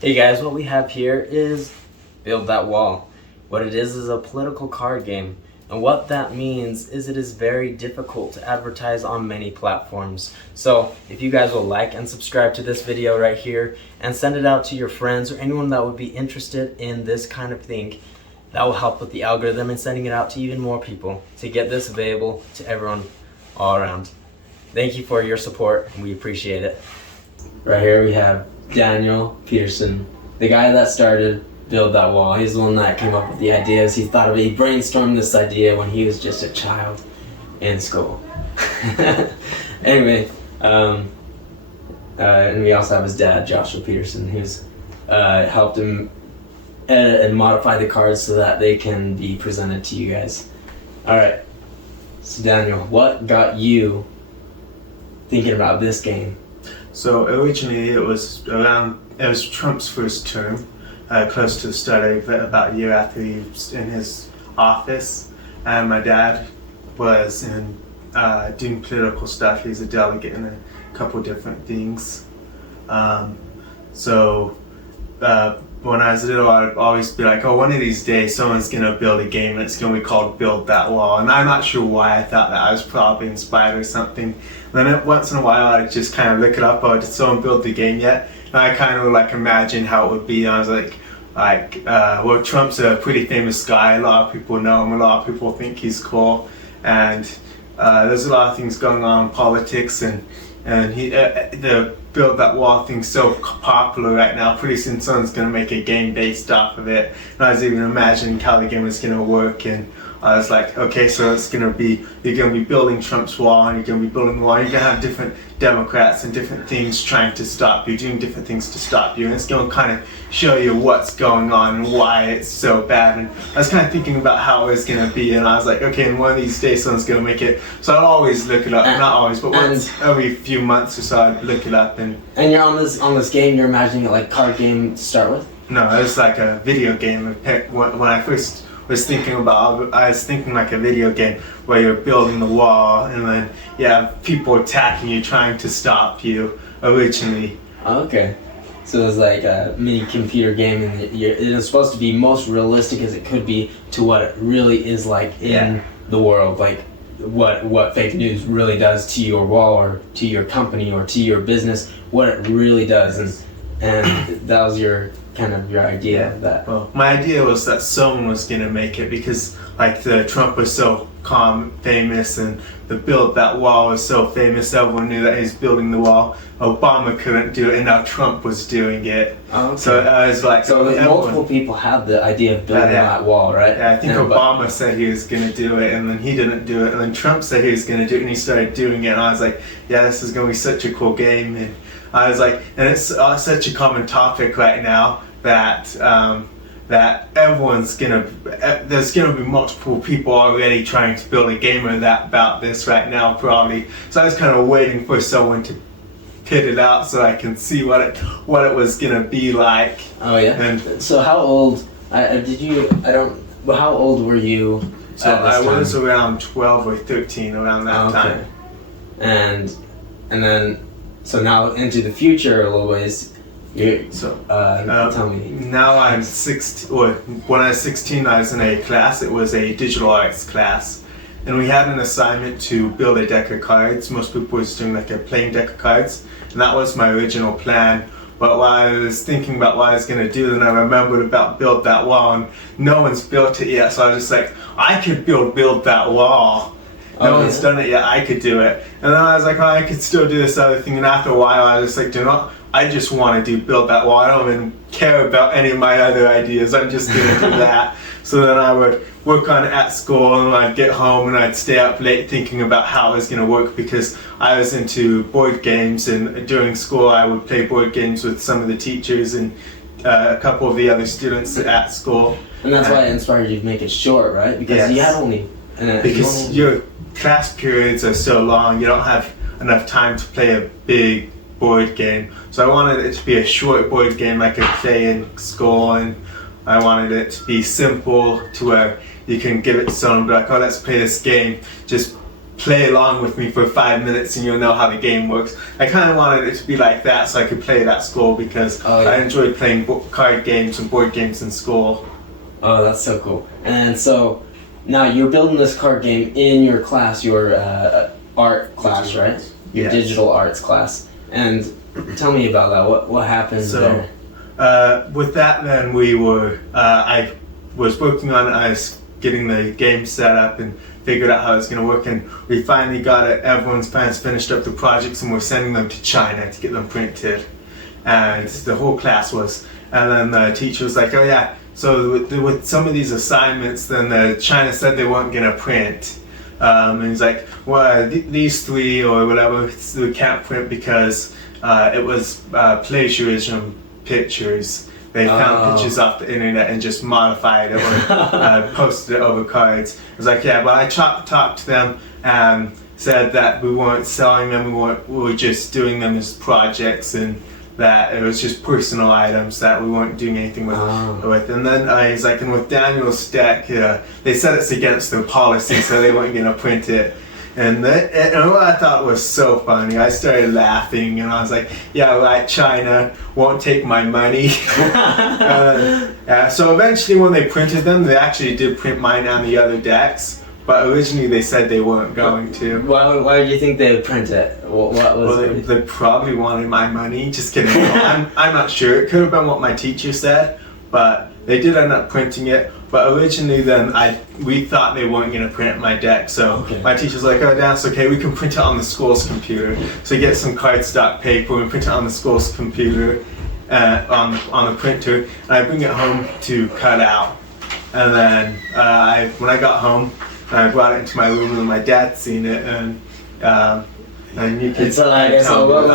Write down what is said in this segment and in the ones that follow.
Hey guys, what we have here is Build That Wall. What it is a political card game, and what that means is it is very difficult to advertise on many platforms. So if you guys will like and subscribe to this video right here and send it out to your friends or anyone that would be interested in this kind of thing, that will help with the algorithm and sending it out to even more people to get this available to everyone all around. Thank you for your support, and we appreciate it. Right here we have Daniel Peterson, the guy that started Build That Wall. He's the one that came up with the ideas. He thought of it, he brainstormed this idea when he was just a child in school. Anyway, and we also have his dad, Joshua Peterson, who's helped him edit and modify the cards so that they can be presented to you guys. Alright, so Daniel, what got you thinking about this game? So originally it was Trump's first term, close to the start of it, about a year after he was in his office, and my dad was doing political stuff. He's a delegate in a couple different things. When I was little, I'd always be like, oh, one of these days someone's going to build a game and it's going to be called Build That Wall. And I'm not sure why I thought that. I was probably inspired or something. And then once in a while I'd just kind of look it up, oh, did someone build the game yet? And I kind of like imagine how it would be. And I was like, well, Trump's a pretty famous guy. A lot of people know him. A lot of people think he's cool. And there's a lot of things going on in politics, and the Build That Wall thing's so popular right now. Pretty soon someone's going to make a game based off of it. And I was even imagining how the game was going to work, and I was like, okay, so it's going to be, you're going to be building Trump's wall, and you're going to be building the wall. You're going to have different Democrats and different things trying to stop you, doing different things to stop you, and it's going to kind of show you what's going on and why it's so bad. And I was kind of thinking about how it was going to be, and I was like, okay, and one of these days someone's going to make it. So I'd always look it up, not always, but once every few months or so I'd look it up. And you're on this game, you're imagining it like card game to start with? No, it was like a video game. When I first was thinking about, I was thinking like a video game where you're building the wall and then you have people attacking you, trying to stop you originally. Okay. So it's like a mini computer game, and it is supposed to be most realistic as it could be to what it really is like in the world, like what fake news really does to your wall or to your company or to your business, what it really does. And that was your idea of that. Well, my idea was that someone was going to make it, because like the Trump was so famous, and the Build That Wall was so famous, everyone knew that he's building the wall. Obama couldn't do it, and now Trump was doing it. Oh, okay. So I was like, multiple people have the idea of building that wall, right? Yeah, I think Obama said he was going to do it, and then he didn't do it, and then Trump said he was going to do it, and he started doing it, and I was like, yeah, this is going to be such a cool game. And I was like, and it's such a common topic right now that there's gonna be multiple people already trying to build a game about this right now, probably. So I was kind of waiting for someone to put it out so I can see what it was gonna be like. Oh yeah. And so how old? How old were you? So I was around 12 or 13, around that time. And then. So now into the future a little ways. Tell me. Now I'm 16. Or when I was 16, I was in a class. It was a digital arts class, and we had an assignment to build a deck of cards. Most people were doing like a plain deck of cards, and that was my original plan. But while I was thinking about what I was going to do, then I remembered about Build That Wall, and no one's built it yet. So I was just like, I could Build That Wall. No one's done it yet, I could do it. And then I was like, oh, I could still do this other thing. And after a while, I was just like, I just want to Build That Wall. I don't even care about any of my other ideas. I'm just going to do that. So then I would work on it at school, and I'd get home and I'd stay up late thinking about how it was going to work, because I was into board games, and during school I would play board games with some of the teachers and a couple of the other students at school. And that's why it inspired you to make it short, right? Because you had only... because your class periods are so long, you don't have enough time to play a big board game. So I wanted it to be a short board game I could play in school, and I wanted it to be simple to where you can give it to someone and be like, oh, let's play this game. Just play along with me for 5 minutes and you'll know how the game works. I kind of wanted it to be like that so I could play it at school because I enjoyed playing card games and board games in school. Oh, that's so cool. And so now you're building this card game in your class, your art class, right? Your digital arts class. And tell me about that. What happens there? With that, then I was working on it. I was getting the game set up and figured out how it was going to work, and we finally got it. Everyone's plans finished up the projects, and we're sending them to China to get them printed. And the whole class was. And then the teacher was like, "Oh yeah, so with some of these assignments, then China said they weren't going to print." And he's like, "Well, these 3 or whatever, we can't print because it was plagiarism pictures. They found pictures off the internet and just modified it or posted it over cards." I was like, "Yeah, but I talked to them and said that we weren't selling them, we were just doing them as projects and that it was just personal items that we weren't doing anything with." And then he's like, "And with Daniel's deck, they said it's against their policy, so they weren't going to print it." And what I thought was so funny, I started laughing and I was like, "Yeah, right, China won't take my money." So eventually when they printed them, they actually did print mine and the other decks, but originally they said they weren't going to. Why do you think they would print it? They probably wanted my money. Just kidding. I'm not sure. It could have been what my teacher said, but they did end up printing it. But originally then we thought they weren't going to print my deck, so my teacher's like, "Oh, that's okay, we can print it on the school's computer." So we get some cardstock paper and print it on the school's computer, on the printer, and I bring it home to cut out. And then when I got home, I brought it into my room and my dad seen it, and you can what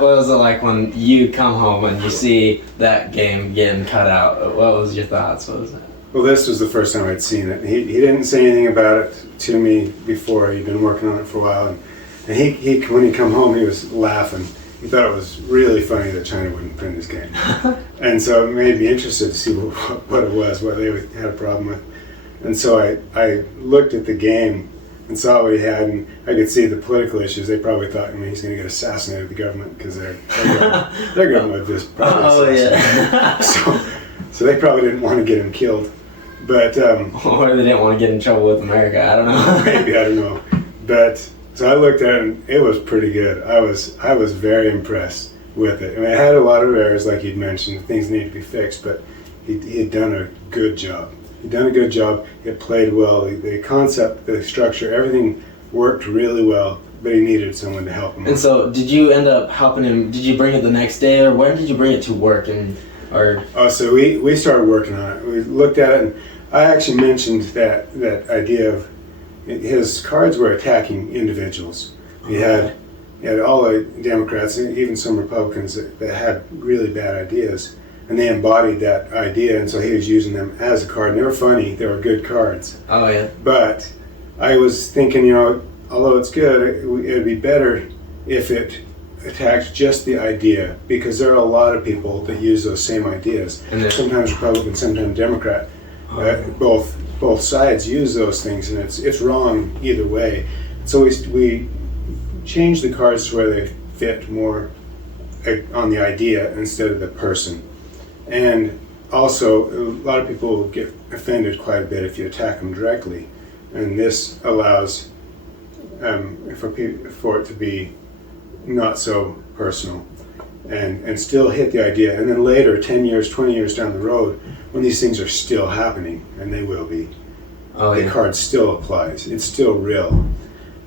was it like when you come home and you see that game getting cut out? What was your thoughts? What was it? Well, this was the first time I'd seen it. He didn't say anything about it to me before. He'd been working on it for a while, and he when he come home, he was laughing. He thought it was really funny that China wouldn't print his game, and so it made me interested to see what it was, what they had a problem with. And so I looked at the game and saw what he had, and I could see the political issues. They probably thought, he's going to get assassinated with the government because their government just probably assassinated him. So they probably didn't want to get him killed. But or they didn't want to get in trouble with America. I don't know. Maybe, I don't know. But so I looked at it and it was pretty good. I was very impressed with it. I mean, it had a lot of errors, like you'd mentioned. Things need to be fixed, but he had done a good job. He'd done a good job. It played well. The concept, the structure, everything worked really well. But he needed someone to help him. And so, did you end up helping him? Did you bring it the next day, or when did you bring it to work? So we started working on it. We looked at it, and I actually mentioned that idea of his cards were attacking individuals. He had all the Democrats, and even some Republicans that had really bad ideas, and they embodied that idea, and so he was using them as a card. And they were funny. They were good cards. Oh yeah. But I was thinking, although it's good, it'd be better if it attacks just the idea, because there are a lot of people that use those same ideas. And sometimes Republican, sometimes Democrat. Both sides use those things, and it's wrong either way. So we changed the cards to where they fit more on the idea instead of the person. And also, a lot of people get offended quite a bit if you attack them directly, and this allows for it to be not so personal and still hit the idea. And then later, 10 years, 20 years down the road, when these things are still happening, and they will be, the card still applies. It's still real.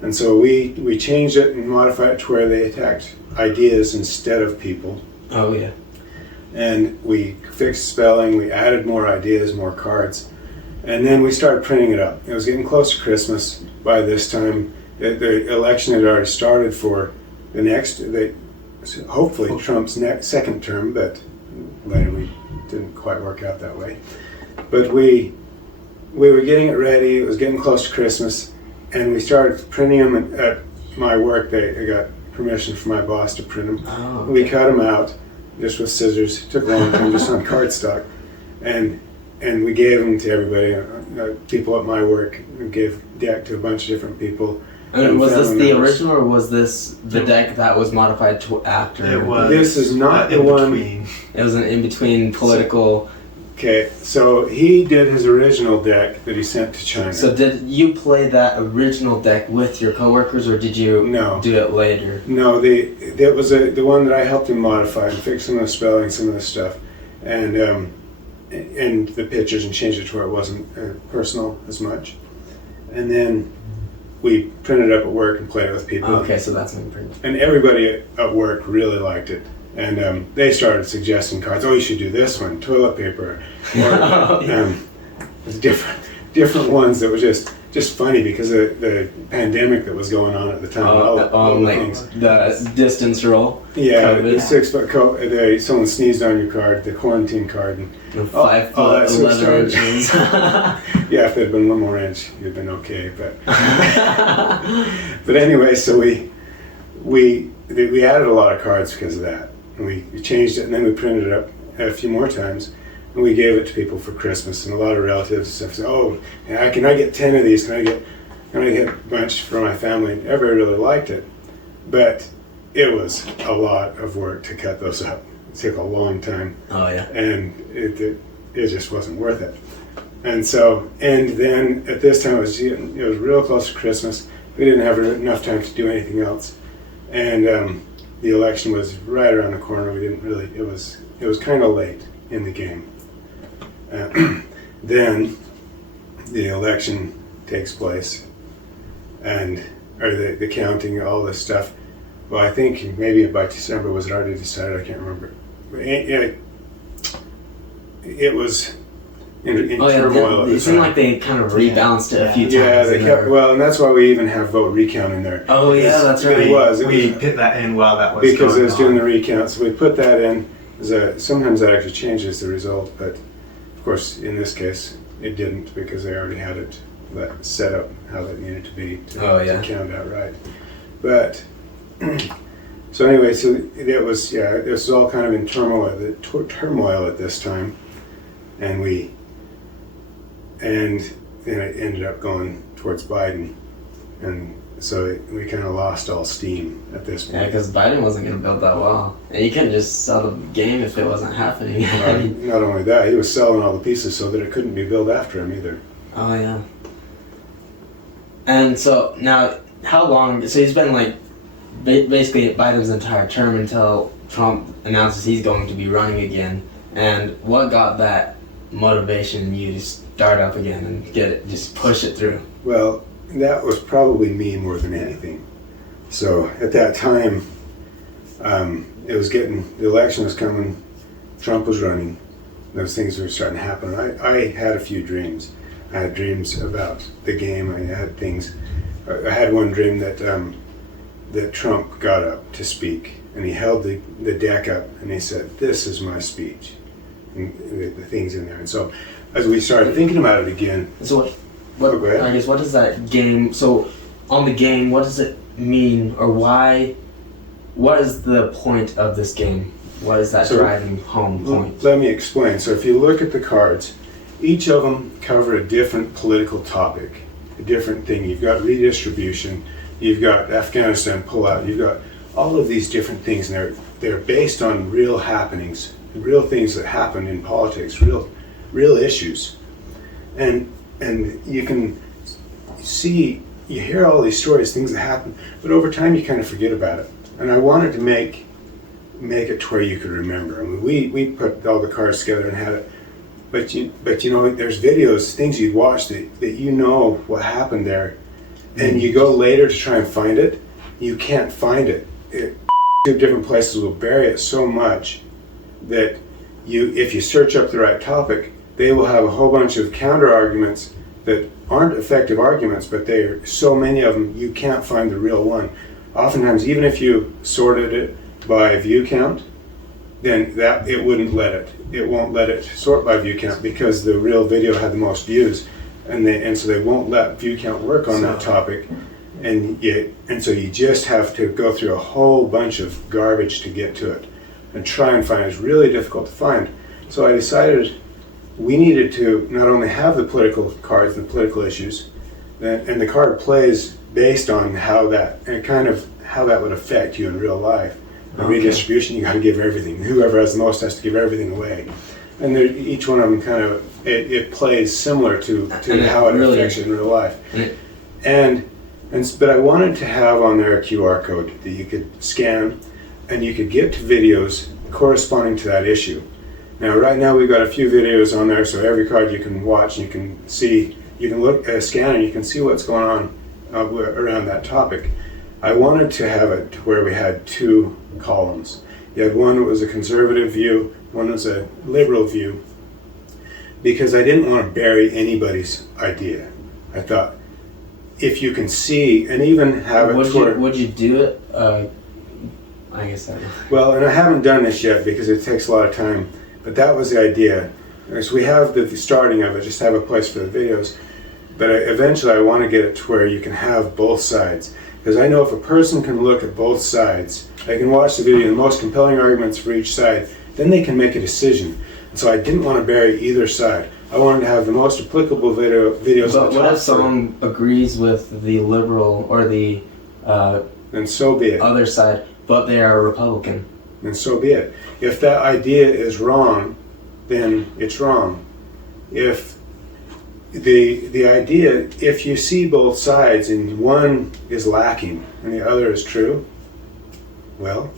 And so we changed it and modified it to where they attacked ideas instead of people. Oh yeah. And we fixed spelling, we added more ideas, more cards, and then we started printing it up. It was getting close to Christmas by this time. The election had already started for the next, hopefully Trump's second term, but later we didn't quite work out that way. But we were getting it ready, it was getting close to Christmas, and we started printing them at my work. I got permission from my boss to print them. Oh, okay. We cut them out just with scissors. It took a long time, just on cardstock. And we gave them to everybody, people at my work. We gave deck to a bunch of different people. And was this family the members. original, or was this the deck that was modified to after? It was. This is not the in one. between. It was an in-between political... Okay, so he did his original deck that he sent to China. So did you play that original deck with your coworkers, or did you No. do it later? No, that was the one that I helped him modify and fix some of the spelling, some of the stuff, and the pictures, and change it to where it wasn't personal as much. And then we printed it up at work and played it with people. Okay, so that's been pretty... And everybody at work really liked it. And they started suggesting cards. Oh, you should do this one, toilet paper, or different ones that were just funny because of the pandemic that was going on at the time. all the like things. the distance roll. Yeah, COVID. the 6 foot someone sneezed on your card, the quarantine card, and The 5 foot, that sort of 11 stuff. inches. yeah, if there'd been one more inch, you'd been okay. But anyway, so we added a lot of cards because of that. And we changed it, and then we printed it up a few more times, and we gave it to people for Christmas. And a lot of relatives and stuff said, "Oh, yeah, can I get 10 of these? Can I get a bunch for my family?" And everybody really liked it, but it was a lot of work to cut those up. It took a long time. Oh yeah. And it just wasn't worth it. And then at this time it was real close to Christmas. We didn't have enough time to do anything else, and the election was right around the corner. We didn't really. It was kind of late in the game. Then the election takes place, or the counting, all this stuff. Well, I think maybe by December was it already decided. I can't remember. It was in turmoil. It seemed like they kind of rebalanced it a few times. Yeah, they kept. Well, and that's why we even have vote recount in there. Oh yeah, that's right. It was. We put that in while that was because going it was doing on. the recount. So we put that in. Sometimes that actually changes the result, but of course in this case it didn't because they already had it set up how that needed to be to count out right. But so anyway, so it was all kind of in turmoil at this time, and then it ended up going towards Biden, and so we kind of lost all steam at this point. Yeah, because Biden wasn't going to build that wall, and you couldn't just sell the game if it wasn't happening. Not only that, he was selling all the pieces so that it couldn't be built after him either. Oh yeah. And so now, how long? So he's been like basically Biden's entire term until Trump announces he's going to be running again. And what got that motivation in you to start up again and just push it through? Well, that was probably me more than anything. So at that time, the election was coming, Trump was running, those things were starting to happen. I had a few dreams. I had dreams about the game. I had one dream that Trump got up to speak, and he held the deck up and he said, "This is my speech," and the things in there. And so as we started thinking about it again. So Go ahead. I guess what does that game? So on the game, what does it mean, or why? What is the point of this game? What is that driving home point? Let me explain. So if you look at the cards, each of them cover a different political topic, a different thing. You've got redistribution, you've got Afghanistan pullout, you've got all of these different things, and they're based on real happenings, real things that happen in politics, real issues, and you can see, you hear all these stories, things that happen, but over time you kind of forget about it. And I wanted to make it to where you could remember. I mean, we put all the cards together and had it, but you know, there's videos, things you'd watch that you know what happened there, and you go later to try and find it, you can't find it. Two different places will bury it so much that if you search up the right topic, they will have a whole bunch of counter arguments that aren't effective arguments, but there are so many of them you can't find the real one. Oftentimes, even if you sorted it by view count, then it won't let it sort by view count because the real video had the most views, and so they won't let view count work on that topic, and so you just have to go through a whole bunch of garbage to get to it, and try and find it. It's really difficult to find. So I decided we needed to not only have the political cards and the political issues, and the card plays based on how that would affect you in real life. The redistribution, you got to give everything. Whoever has the most has to give everything away, and each one of them kind of it plays similar to how it really affects you in real life. But I wanted to have on there a QR code that you could scan, and you could get to videos corresponding to that issue. Now, right now we've got a few videos on there, so every card you can watch, you can see, you can look at a scan, and you can see what's going on around that topic. I wanted to have it to where we had two columns. You had one that was a conservative view, one was a liberal view, because I didn't want to bury anybody's idea. I thought, if you can see, and even have it would you do it? I guess I don't know. Well, and I haven't done this yet because it takes a lot of time, but that was the idea. So we have the starting of it, just have a place for the videos, but eventually I want to get it to where you can have both sides. Because I know if a person can look at both sides, they can watch the video, the most compelling arguments for each side, then they can make a decision. And so I didn't want to bury either side. I wanted to have the most applicable videos. But what if someone agrees with the liberal or the then so be it. Other side, but they are a Republican? Then so be it. If that idea is wrong, then it's wrong. If the idea, if you see both sides and one is lacking and the other is true, well,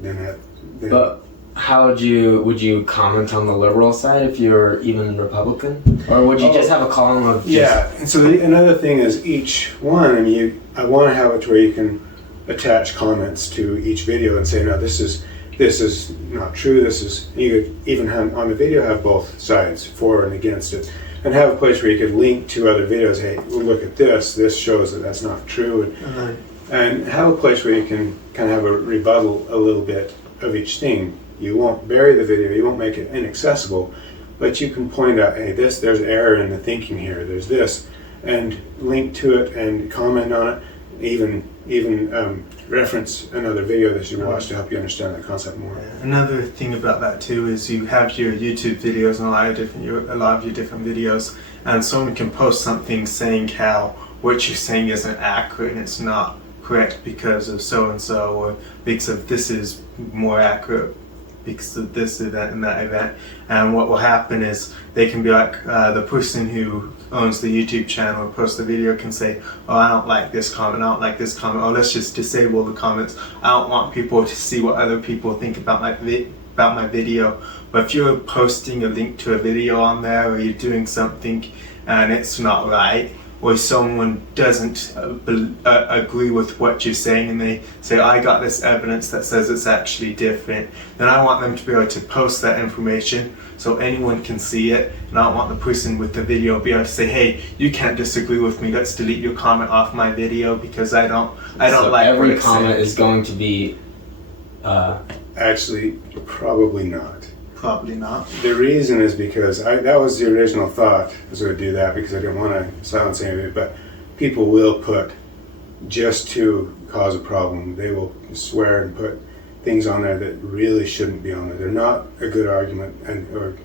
then But how would you comment on the liberal side if you're even Republican, or would you just have a column of and so another thing is each one. I mean, I want to have it to where you can attach comments to each video and say, no, this is not true. This is, you could even on the video have both sides, for and against it. And have a place where you could link to other videos. Hey, look at this. This shows that that's not true. And have a place where you can kind of have a rebuttal a little bit of each thing. You won't bury the video. You won't make it inaccessible. But you can point out, hey, there's error in the thinking here. There's this. And link to it and comment on it. Even reference another video that you watch to help you understand that concept more. Another thing about that too is you have your YouTube videos and a lot of your different videos, and someone can post something saying how what you're saying isn't accurate and it's not correct because of so and so, or because of this is more accurate because of this event and that event. And what will happen is they can be like, the person who owns the YouTube channel or posts the video can say, oh, I don't like this comment, I don't like this comment, oh, let's just disable the comments. I don't want people to see what other people think about my video. But if you're posting a link to a video on there, or you're doing something and it's not right, or someone doesn't agree with what you're saying and they say, I got this evidence that says it's actually different, then I want them to be able to post that information so anyone can see it. And I don't want the person with the video be able to say, hey, you can't disagree with me, let's delete your comment off my video because I don't like every comment is going to be actually probably not. Probably not. The reason is because that was the original thought, was I would do that because I didn't want to silence anybody, but people will put, just to cause a problem, they will swear and put things on there that really shouldn't be on there. They're not a good argument, or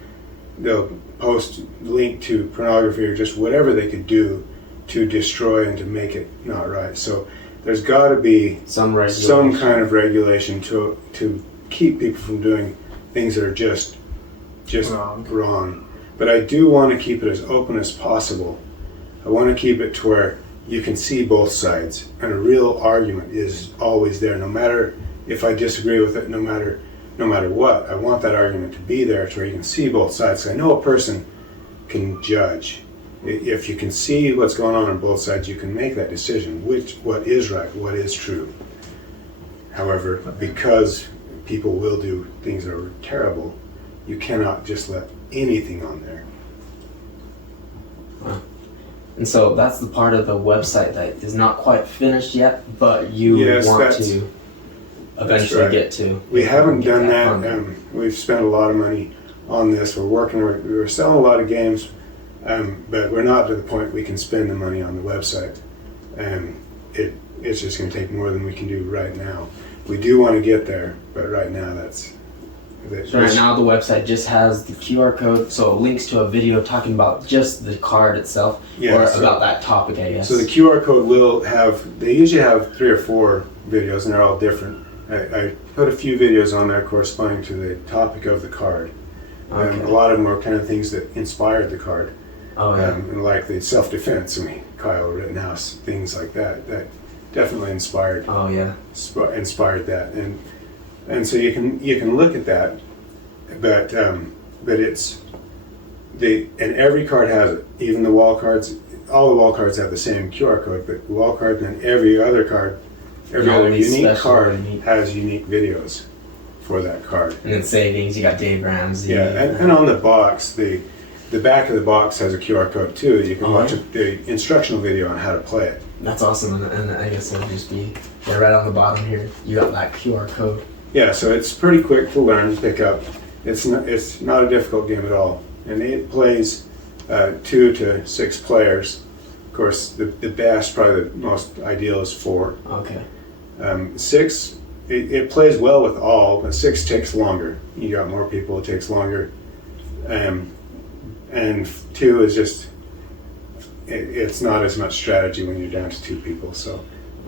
they'll post link to pornography or just whatever they could do to destroy and to make it not right. So there's got to be some kind of regulation to keep people from doing things that are just wrong. But I do want to keep it as open as possible. I want to keep it to where you can see both sides, and a real argument is always there, no matter if I disagree with it, no matter what. I want that argument to be there to where you can see both sides. So I know a person can judge. If you can see what's going on both sides, you can make that decision, what is right, what is true. However, because people will do things that are terrible, you cannot just let anything on there. And so that's the part of the website that is not quite finished yet, but you want to eventually get to. We haven't done that. We've spent a lot of money on this. We're selling a lot of games, but we're not to the point we can spend the money on the website. It's just going to take more than we can do right now. We do want to get there, but right now So right now the website just has the QR code, so links to a video talking about just the card itself, or about that topic, I guess. So the QR code will have, they usually have 3 or 4 videos, and they're all different. I put a few videos on there corresponding to the topic of the card. Okay. A lot of them were kind of things that inspired the card. Oh, yeah. And like the self-defense, Kyle Rittenhouse, things like that. That definitely inspired. Oh, yeah. Inspired that, and so you can look at that, but it's and every card has it. Even the wall cards, all the wall cards have the same QR code, but the wall card and every other card, every other unique card has unique videos for that card. And then savings, you got Dave Ramsey. Yeah, and on the box, the back of the box has a QR code too. You can watch the instructional video on how to play it. That's awesome, and I guess it'll just be right on the bottom here. You got that QR code. Yeah, so it's pretty quick to learn, pick up. It's not a difficult game at all, and it plays 2 to 6 players. Of course, the best, probably the most ideal, is 4. Okay. 6, it plays well with all, but 6 takes longer. You got more people, it takes longer. And 2 is just, it's not as much strategy when you're down to 2 people. So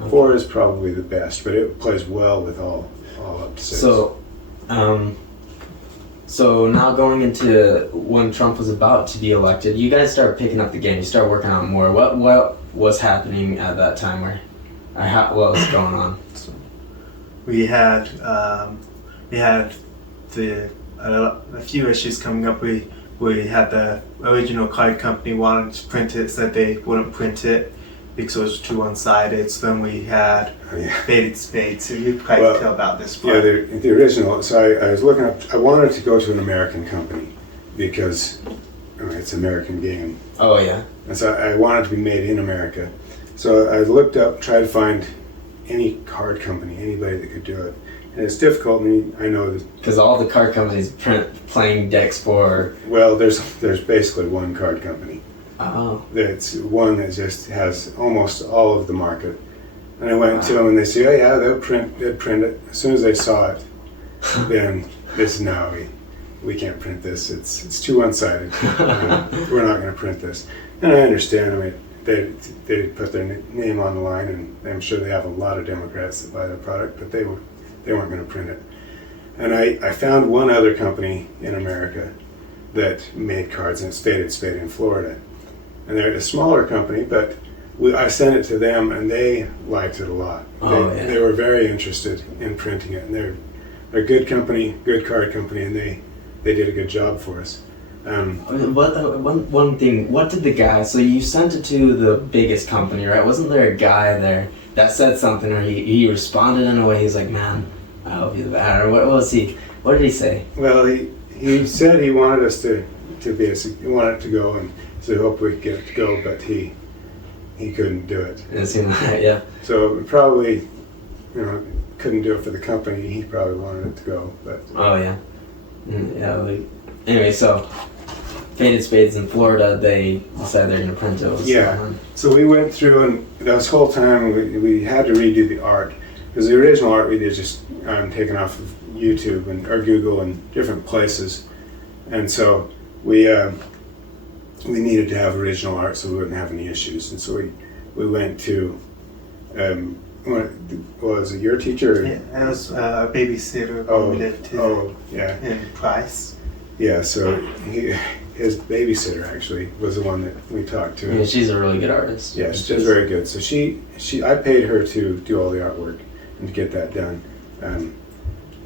4 is probably the best, but it plays well with all up to 6. So now going into when Trump was about to be elected, you guys started picking up the game. You started working out more. What was happening at that time? What was going on? So we had a few issues coming up. We had the original card company wanted to print it, said they wouldn't print it because it was too one-sided. So then we had Faded Spades. So you probably tell about this part. Yeah, the original. So I was looking up. I wanted to go to an American company because it's an American game. Oh yeah. And so I wanted to be made in America. So I looked up, tried to find any card company, anybody that could do it. And it's difficult. I know because all the card companies print playing decks for. Well, there's basically one card company. Oh. That's one that just has almost all of the market. And I went to them and they say, oh yeah, they'd print it. As soon as they saw it, then we can't print this. It's too one-sided. We're not going to print this. And I understand. They put their name on the line, and I'm sure they have a lot of Democrats that buy their product, but they weren't going to print it. And I found one other company in America that made cards, and it's Faded Spade in Florida. And they're a smaller company, but I sent it to them, and they liked it a lot. They were very interested in printing it, and they're a good company, good card company, and they did a good job for us. One thing, what did the guy, so you sent it to the biggest company, right? Wasn't there a guy there that said something, or he responded in a way, he's like, man, I hope you're the bad, or what did he say? Well, he said he wanted us to he wanted to go, and so he hoped we could get it to go, but he couldn't do it. It seemed like, yeah. So probably, couldn't do it for the company. He probably wanted it to go, but. Oh yeah. Yeah. Anyway, so Faded Spades in Florida, they decided they're going to print it. Yeah. So we went through, and this whole time we had to redo the art, because the original art we did just taken off of YouTube or Google and different places, and so we needed to have original art so we wouldn't have any issues, and so we went to. Was it your teacher? Yeah, it was a babysitter we lived in Price. Yeah, so his babysitter actually was the one that we talked to. Yeah, she's a really good artist. Yeah, she's very good. So I paid her to do all the artwork and to get that done.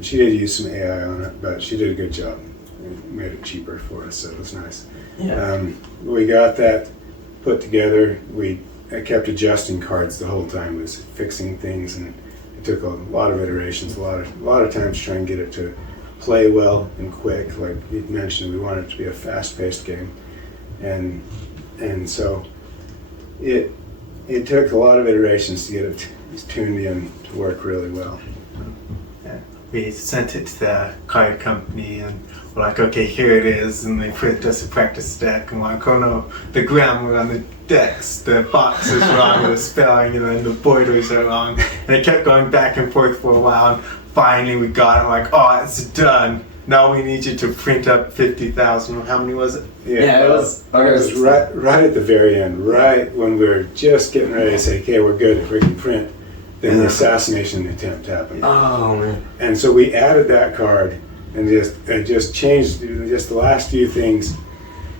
She did use some AI on it, but she did a good job. It made it cheaper for us, so it was nice. Yeah. We got that put together. I kept adjusting cards the whole time. Was fixing things, and it took a lot of iterations, a lot of times trying to get it to play well and quick. Like you mentioned, we wanted it to be a fast-paced game, and so it took a lot of iterations to get it tuned in to work really well. Yeah. We sent it to the card company, and we're like, okay, here it is, and they printed us a practice deck, and we're like, oh no, the grammar on the decks, the box is wrong, the spelling, and then the borders are wrong, and it kept going back and forth for a while, and finally we got it, like, oh, it's done. now we need you to print up 50,000. How many was it? Yeah, it was right at the very end, right when we were just getting ready to say, okay, we're good, if we can print, then the assassination attempt happened. Oh man! And so we added that card and just changed just the last few things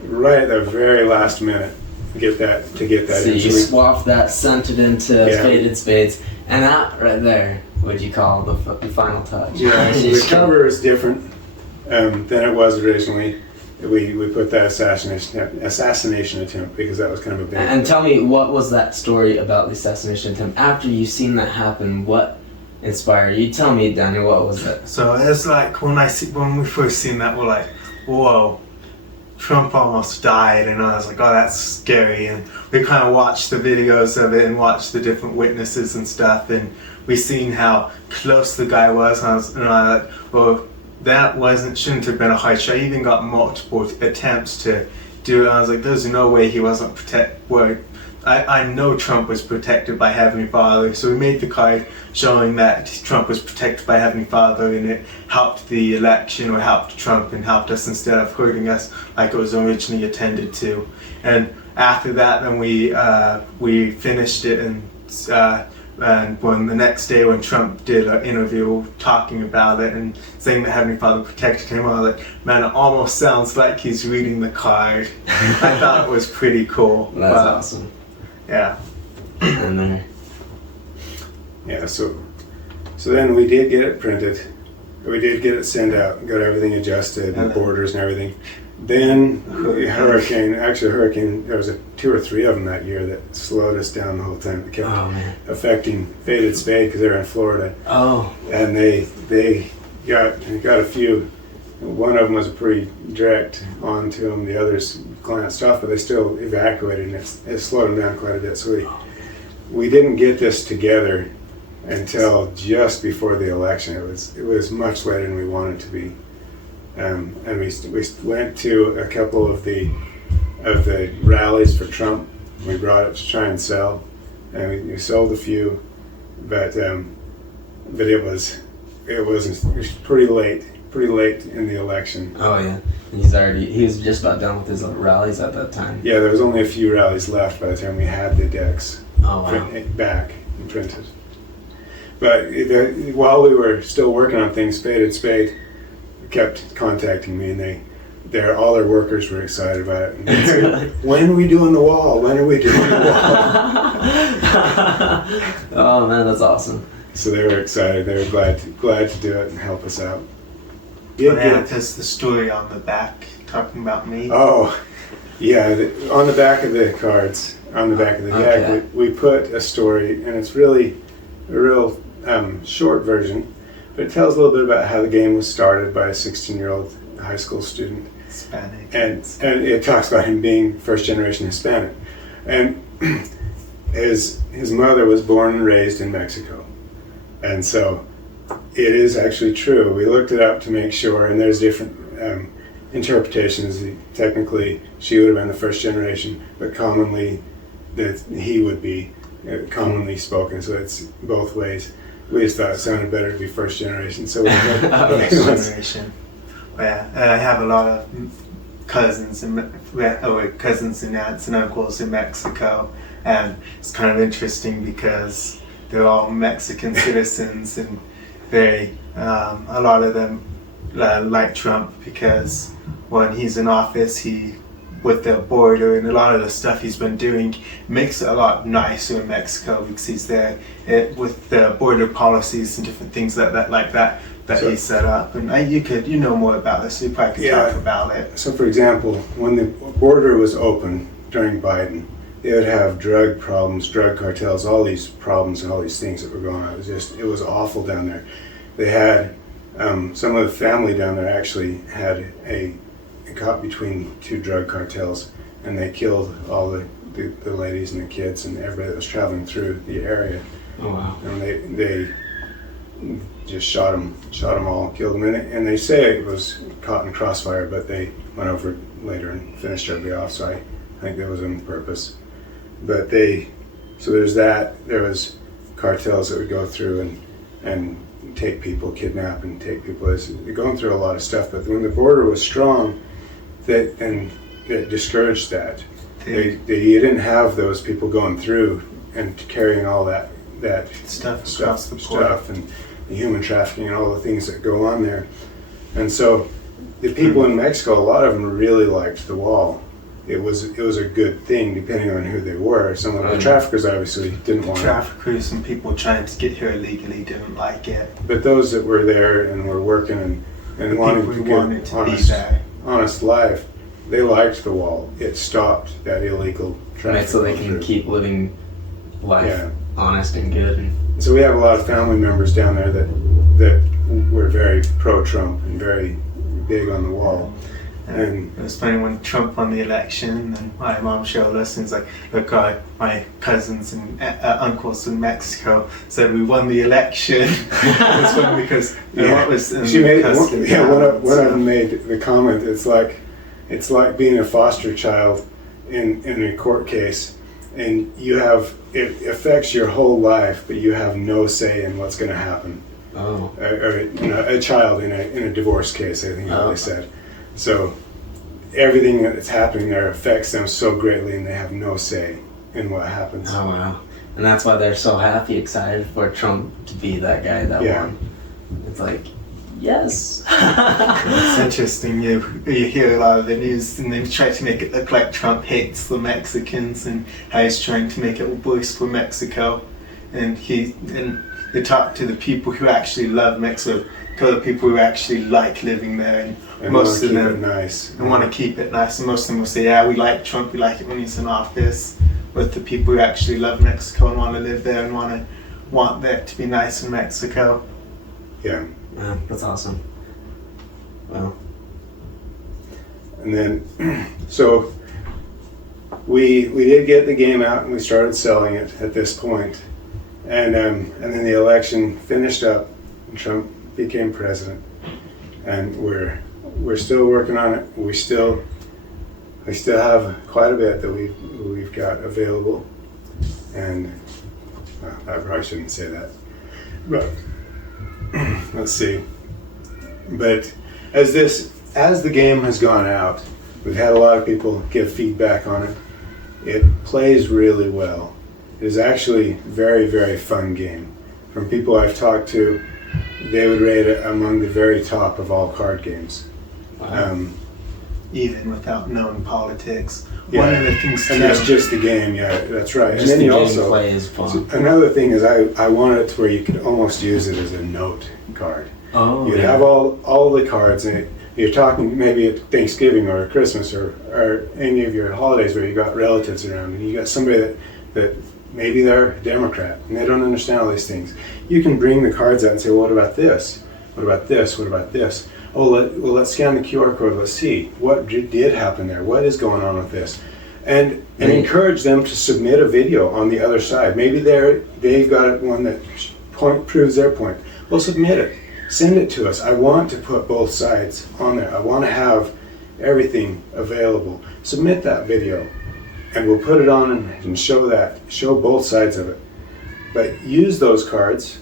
right at the very last minute to get that So in. you swapped that, sent it into Faded Spades, and that right there, what you call the final touch. Yeah, so the cover is different than it was originally. We put that assassination attempt because that was kind of a big. And tell me, what was that story about the assassination attempt? After you seen that happen, what inspired you? Tell me, Daniel, what was it? So it's like when we first seen that, we're like, whoa, Trump almost died, and I was like, oh, that's scary. And we kind of watched the videos of it and watched the different witnesses and stuff, and we seen how close the guy was, and I was like, well, that shouldn't have been a high shot. I even got multiple attempts to do it. I was like, there's no way he wasn't protected. I know Trump was protected by Heavenly Father, so we made the card showing that Trump was protected by Heavenly Father, and it helped the election, or helped Trump and helped us instead of hurting us like it was originally intended to. And after that, then we finished it, and when the next day when Trump did an interview talking about it and saying that Heavenly Father protected him, I was like, man, it almost sounds like he's reading the card. I thought it was pretty cool. That's awesome. Yeah. And there. Yeah, so then we did get it printed. We did get it sent out, got everything adjusted, and borders and everything. Then hurricane, there was 2 or 3 of them that year that slowed us down the whole time. It kept affecting Faded Spade because they're in Florida. Oh. And they got a few. One of them was pretty direct onto them. The others glanced off, but they still evacuated, and it slowed them down quite a bit. So we didn't get this together until just before the election. It was much later than we wanted to be. And we went to a couple of the rallies for Trump. We brought it to try and sell, and we sold a few, but it was pretty late in the election. Oh yeah, he was just about done with his rallies at that time. Yeah, there was only a few rallies left by the time we had the decks back and printed. But while we were still working on things, Faded Spade kept contacting me, and all their workers were excited about it. And they said, when are we doing the wall? When are we doing the wall? Oh man, that's awesome. So they were excited. They were glad to do it and help us out. Yeah, because the story on the back talking about me. Oh, yeah. On the back of the cards, on the back of the deck, we put a story, and it's really a real short version, but it tells a little bit about how the game was started by a 16-year-old high school student. Hispanic. And it talks about him being first generation Hispanic. And his mother was born and raised in Mexico. And so it is actually true. We looked it up to make sure, and there's different interpretations. Technically, she would have been the first generation, but commonly that he would be commonly spoken. So it's both ways. We just thought it sounded better to be first generation. So we first generation. Yeah, I have a lot of cousins and aunts and uncles in Mexico, and it's kind of interesting because they're all Mexican citizens, and a lot of them like Trump because when he's in office, with the border and a lot of the stuff he's been doing makes it a lot nicer in Mexico because he's there with the border policies and different things that he set up. And you know more about this, so you probably could talk about it. So for example, when the border was open during Biden, they would have drug problems, drug cartels, all these problems and all these things that were going on. It was awful down there. They had some of the family down there actually had caught between 2 drug cartels, and they killed all the ladies and the kids and everybody that was traveling through the area. Oh wow! And they just shot them all, killed them. And they say it was caught in crossfire, but they went over it later and finished everybody off. So I think that was on purpose. But so there's that. There was cartels that would go through and take people, kidnap and take people. They're going through a lot of stuff. But when the border was strong, it discouraged that. You didn't have those people going through and carrying all that stuff and the human trafficking and all the things that go on there. And so the people in Mexico, a lot of them really liked the wall. It was a good thing depending on who they were. Some of the traffickers obviously didn't want it. Traffickers and people trying to get here illegally didn't like it. But those that were there and were working and wanted to get honest life, they liked the wall. It stopped that illegal traffic. So they can keep living life honest and good. So we have a lot of family members down there that were very pro-Trump and very big on the wall. And it was funny when Trump won the election, and my mom showed us, and it's like, look, my cousins and uncles in Mexico said we won the election. It was funny because what was in one of them made the comment. It's like being a foster child in a court case, and it affects your whole life, but you have no say in what's going to happen. Oh. Or a child in a divorce case, I think they said. So everything that's happening there affects them so greatly, and they have no say in what happens. Oh wow! And that's why they're so happy, excited for Trump to be that guy that won. It's like, yes. It's interesting. You hear a lot of the news, and they try to make it look like Trump hates the Mexicans, and how he's trying to make it worse for Mexico. And you talk to the people who actually love Mexico, to the people who actually like living there, and most of them want to keep it nice. And most of them will say, "Yeah, we like Trump. We like it when he's in office." But the people who actually love Mexico and want to live there and want that to be nice in Mexico. Yeah. That's awesome. Wow. And then, so we did get the game out, and we started selling it at this point. And then the election finished up, and Trump became president, and we're still working on it. We still have quite a bit that we've got available, and I probably shouldn't say that, but let's see. But as the game has gone out, we've had a lot of people give feedback on it. It plays really well. It is actually a very, very fun game. From people I've talked to, they would rate it among the very top of all card games. Wow. Even without knowing politics. One of the things and that's just the game, that's right. Just and then the you gameplay is fun. Another thing is I wanted it to where you could almost use it as a note card. Oh, You'd have all the cards, and you're talking maybe at Thanksgiving or Christmas or any of your holidays where you got relatives around, and you got somebody that maybe they're a Democrat and they don't understand all these things. You can bring the cards out and say, well, what about this? What about this? What about this? Oh, let's scan the QR code. Let's see what did happen there. What is going on with this? And encourage them to submit a video on the other side. Maybe they've got one that proves their point. Well, submit it. Send it to us. I want to put both sides on there. I want to have everything available. Submit that video, and we'll put it on and show both sides of it. But use those cards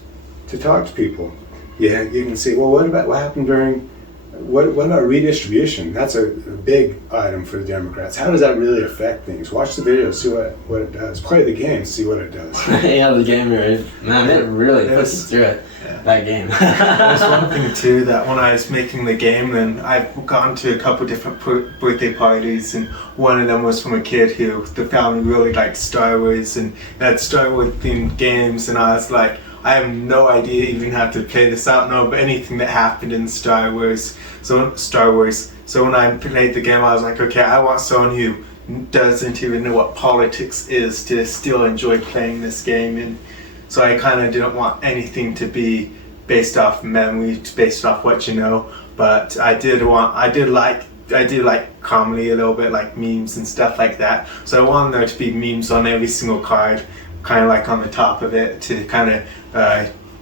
to talk to people. Yeah, you can see, well, what happened during, what about redistribution? That's a big item for the Democrats. How does that really affect things? Watch the video, see what it does. Play the game, see what it does. Yeah, the game, man, it really puts you through it. That game. There's one thing too, that when I was making the game, then I've gone to a couple different birthday parties, and one of them was from a kid who the family really liked Star Wars and had Star Wars themed games, and I was like, I have no idea even how to play this. I don't know anything that happened in Star Wars. So when I played the game, I was like, okay, I want someone who doesn't even know what politics is to still enjoy playing this game. And so I kind of didn't want anything to be based off memory, based off what you know. But I did like comedy a little bit, like memes and stuff like that. So I wanted there to be memes on every single card, kind of like on the top of it, to kind of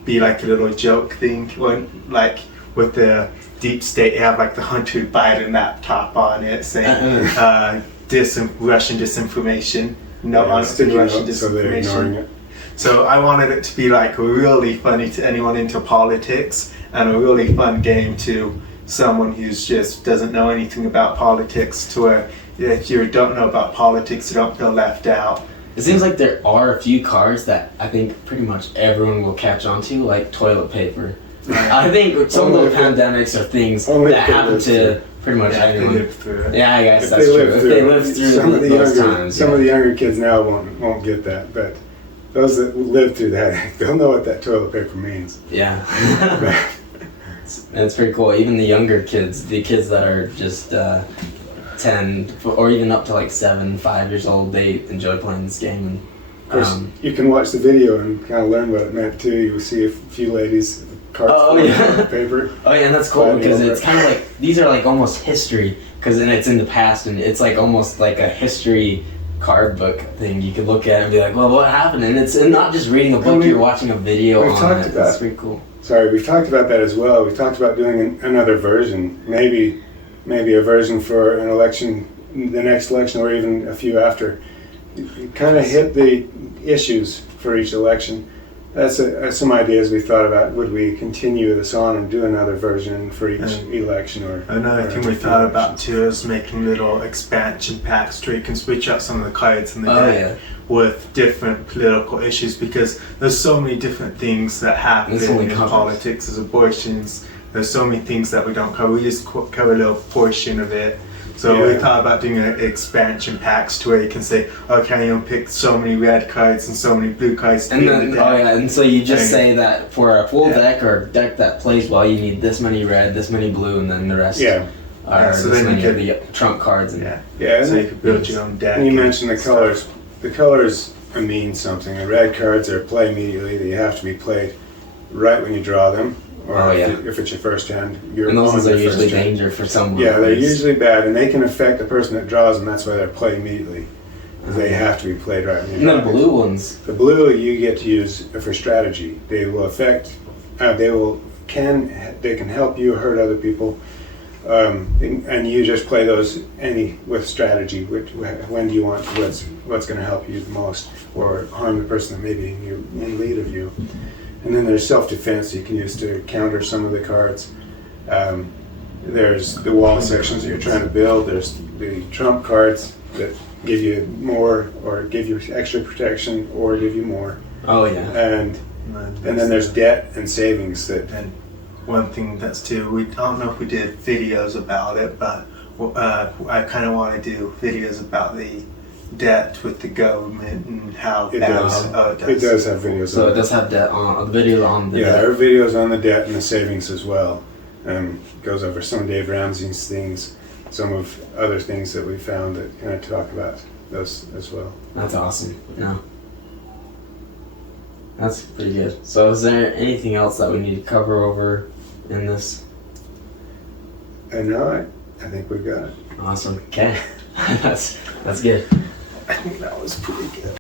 be like a little joke thing. Like with the deep state, you have like the Hunter Biden laptop on it saying Russian disinformation. No, honestly, Russian disinformation. So I wanted it to be like really funny to anyone into politics, and a really fun game to someone who's just doesn't know anything about politics, to where if you don't know about politics, you don't feel left out. It seems like there are a few cards that I think pretty much everyone will catch on to, like toilet paper. I think some of those pandemics are things that happen to pretty much anyone. Yeah, I guess that's true. If they live through those times. Some of the younger kids now won't get that, but those that live through that, they'll know what that toilet paper means. Yeah. And it's pretty cool. Even the younger kids, the kids that are just 10 or even up to like 7, 5 years old, they enjoy playing this game. And, of course, you can watch the video and kind of learn what it meant too. You'll see a few ladies cards on paper. Oh yeah, and that's cool because it's kind of like, these are like almost history, because then it's in the past and it's like almost like a history card book thing you could look at and be like, well, what happened? And it's not just reading a book, you're watching a video on it. That's pretty cool. Sorry, we've talked about that as well. We've talked about doing another version, maybe a version for an election, the next election, or even a few after. You kind of hit the issues for each election. That's some ideas we thought about. Would we continue this on and do another version for each election? Or another thing we thought about too is making little expansion packs where you can switch out some of the cards in the deck with different political issues, because there's so many different things that happen in politics, as abortions. There's so many things that we don't cover. We just cover a little portion of it. So we thought about doing an expansion packs to where you can say, okay, you'll pick so many red cards and so many blue cards. And then, and so you just say that for a full deck or deck that plays well, you need this many red, this many blue, and then the rest are so this then many of the trump cards. And so you could build your own deck. And you mentioned the colors. The colors mean something. The red cards are play immediately. They have to be played right when you draw them. Or if it's your first hand, and those ones are usually danger for someone. Yeah, they're usually bad, and they can affect the person that draws them. That's why they're played immediately, because they have to be played right when you draw. And the blue ones. The blue you get to use for strategy. They will affect. They can help you hurt other people, and you just play those with strategy. When do you want what's going to help you the most, or harm the person that may be in lead of you. And then there's self-defense you can use to counter some of the cards. There's the wall sections that you're trying to build. There's the trump cards that give you more, or give you extra protection, or give you more. And then there's debt and savings. And one thing that's too, I don't know if we did videos about it, but I kind of want to do videos about the debt with the government and how it does. It does have videos. So it does have debt on the video on the debt. There are videos on the debt and the savings as well. Goes over some of Dave Ramsey's things, some of other things that we found that kind of talk about those as well. That's awesome. No, that's pretty good. So is there anything else that we need to cover over in this? No, I think we've got it. Awesome. Okay. That's good. I think that was pretty good.